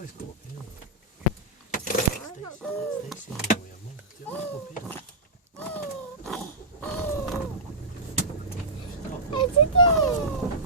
always go uphill. Stacey and we have mum. They always go uphill. It's okay.